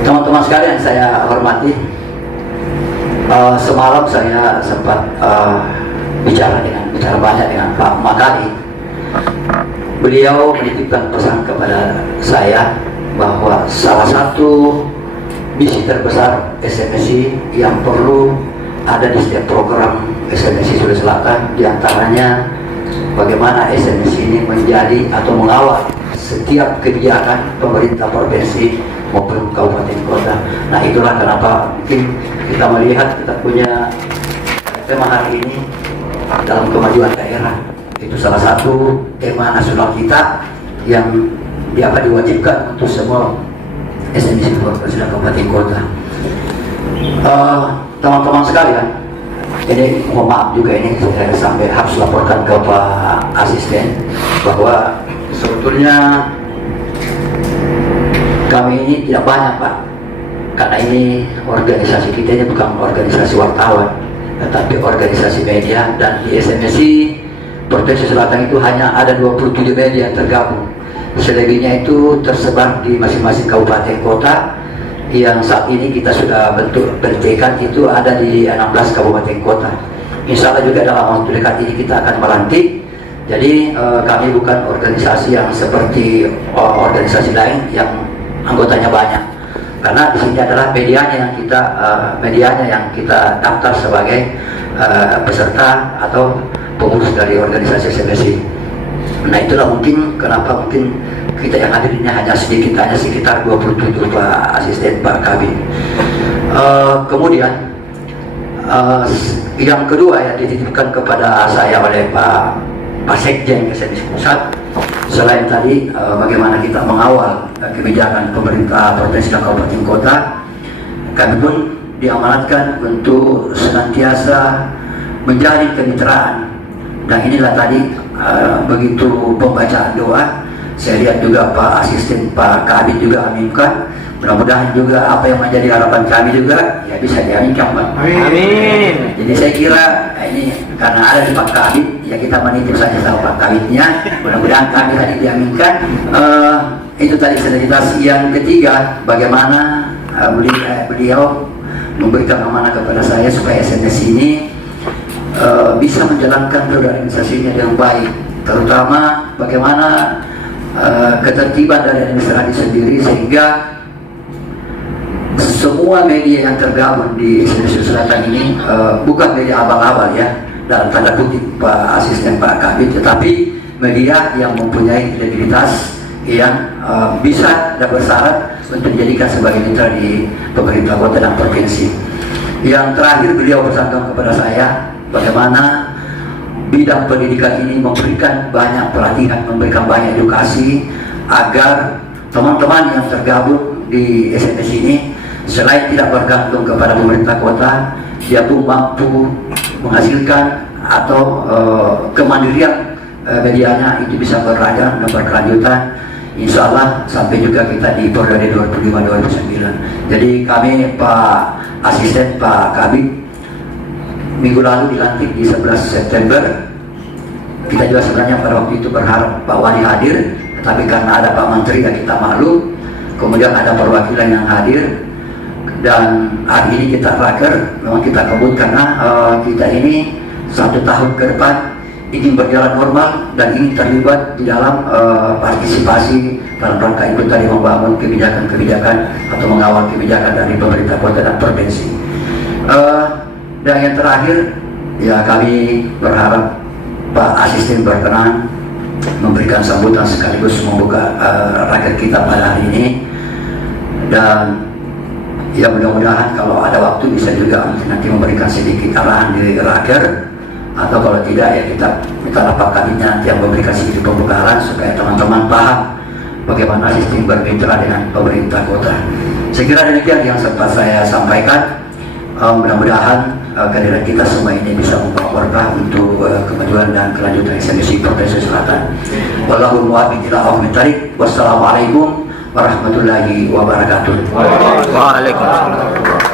Teman-teman sekalian saya hormati, semalam saya sempat bicara banyak dengan Pak Makari. Beliau menitipkan pesan kepada saya bahwa salah satu misi terbesar SMSI yang perlu ada di setiap program SMSI Sulawesi Selatan, diantaranya bagaimana SMSI ini menjadi atau mengawal setiap kebijakan pemerintah provinsi maupun kabupaten kota. Nah, itulah kenapa mungkin kita melihat kita punya tema hari ini dalam kemajuan daerah. Itu salah satu tema nasional kita yang diwajibkan untuk semua SMSI provinsi dan kabupaten kota. Teman-teman sekalian, ini mohon maaf juga ini saya sampai harus laporkan ke Pak Asisten bahwa sebetulnya kami ini tidak banyak, Pak, karena ini organisasi kita ini bukan organisasi wartawan, tetapi organisasi media, dan di SMSI Provinsi Selatan itu hanya ada 27 media yang tergabung. Selebihnya itu tersebar di masing-masing kabupaten kota, yang saat ini kita sudah bentuk bertekad itu ada di 16 kabupaten kota. Insya Allah juga dalam waktu dekat ini kita akan melantik. Jadi kami bukan organisasi yang seperti organisasi lain yang anggotanya banyak, karena di sini adalah medianya yang kita daftar sebagai peserta atau pengurus dari organisasi SMSI. Nah, itulah mungkin kenapa mungkin kita yang hadir ini hanya sekitar 27 Pak Asisten Pak Kabin. Kemudian yang kedua yang dititipkan kepada saya oleh Pak Sekjen SMSI Pusat, selain tadi bagaimana kita mengawal kebijakan pemerintah provinsi dan kabupaten kota, kami pun diamanatkan untuk senantiasa menjadi kemitraan. Dan inilah tadi begitu pembacaan doa, saya lihat juga Pak Asisten Pak Kabit juga aminkan. Mudah-mudahan juga apa yang menjadi harapan kami juga ya bisa diaminkan, Pak. Amin. Jadi saya kira ini karena ada di Pak Kabit, ya kita menitip saja sama Pak Kabitnya. Mudah-mudahan kami tadi diaminkan. Itu tadi solidaritas. Yang ketiga, bagaimana beliau memberikan amanah kepada saya supaya SNS ini bisa menjalankan organisasinya dengan baik, terutama bagaimana ketertiban dari administrasi sendiri, sehingga semua media yang tergabung di Sulawesi Selatan ini bukan media abal-abal ya, dalam tanda kutip Pak Asisten Pak Kabit, tetapi media yang mempunyai kredibilitas, yang bisa dan bersyarat untuk dijadikan sebagai mitra di pemerintah kota dan provinsi. Yang terakhir, beliau pesankan kepada saya bagaimana bidang pendidikan ini memberikan banyak pelatihan, memberikan banyak edukasi agar teman-teman yang tergabung di SNS ini selain tidak bergantung kepada pemerintah kota, dia pun mampu menghasilkan atau kemandirian medianya itu bisa beragam dan berkelanjutan. Insya Allah sampai juga kita di periode 2005-2009. Jadi kami Pak Asisten Pak Kabit minggu lalu dilantik di 11 September. Kita juga sebenarnya pada waktu itu berharap Pak Wali hadir, tetapi karena ada Pak Menteri yang kita maklum, kemudian ada perwakilan yang hadir, dan hari ini kita raker, memang kita kebut karena kita ini 1 tahun ke depan ingin berjalan normal dan ingin terlibat di dalam partisipasi dalam rangka ikut tadi membangun kebijakan-kebijakan atau mengawal kebijakan dari pemerintah kota dan provinsi. Dan yang terakhir, ya kami berharap Pak Asisten berkenan memberikan sambutan sekaligus membuka raker kita pada hari ini, dan ya mudah-mudahan kalau ada waktu bisa juga nanti memberikan sedikit arahan di raker, atau kalau tidak ya kita minta rapat kabinnya nanti yang memberikan sedikit pembukaan supaya teman-teman paham bagaimana sistem bermitra dengan pemerintah kota. Saya kira demikian yang sempat saya sampaikan. Mudah-mudahan kehadiran kita semua ini bisa membawa berkah untuk kemajuan dan kelanjutan SMSI Provinsi Selatan. Wallahul muwaffiq ila aqwamit thariq. Wassalamualaikum warahmatullahi wabarakatuh. Waalaikumsalam.